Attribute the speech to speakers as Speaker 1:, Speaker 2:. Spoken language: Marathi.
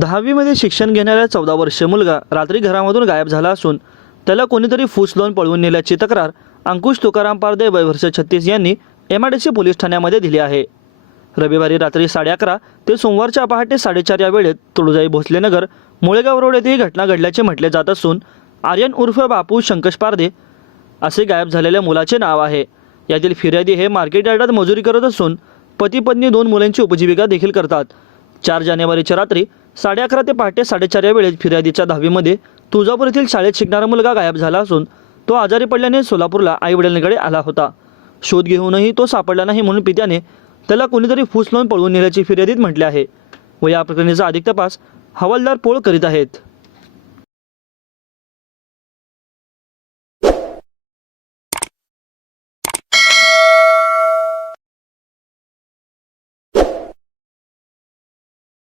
Speaker 1: दहावीमध्ये शिक्षण घेणाऱ्या चौदा वर्षीय मुलगा रात्री घरामधून गायब झाला असून त्याला कोणीतरी फूस लावून पळवून नेल्याची तक्रार अंकुश तुकाराम पारदे वयवर्ष छत्तीस यांनी M I D C police ठाण्यामध्ये दिली आहे. रविवारी रात्री साडे अकरा ते सोमवारच्या पहाटे साडेचार या वेळेत तुळजाई भोसलेनगर मुळेगाव रोड येथे ही घटना घडल्याचे म्हटले जात असून आर्यन उर्फ बापू शंकश पारदे असे गायब झालेल्या मुलाचे नाव आहे. यातील फिर्यादी हे मार्केट यार्डात मजुरी करत असून पती पत्नी दोन मुलांची उपजीविका देखील करतात. चार जानेवारीच्या रात्री साडे अकरा ते पहाटे साडेचार या वेळेत फिर्यादीच्या दहावीमध्ये तुळजापूर येथील शाळेत शिकणारा मुलगा गायब झाला असून तो आजारी पडल्याने सोलापूरला आईवडिलांकडे आला होता. शोध घेऊनही तो सापडला नाही म्हणून पित्याने त्याला कोणीतरी फूस लावून पळवून नेल्याची फिर्यादीत म्हटले आहे. व या प्रकरणीचा अधिक तपास हवालदार पोळ करीत आहेत.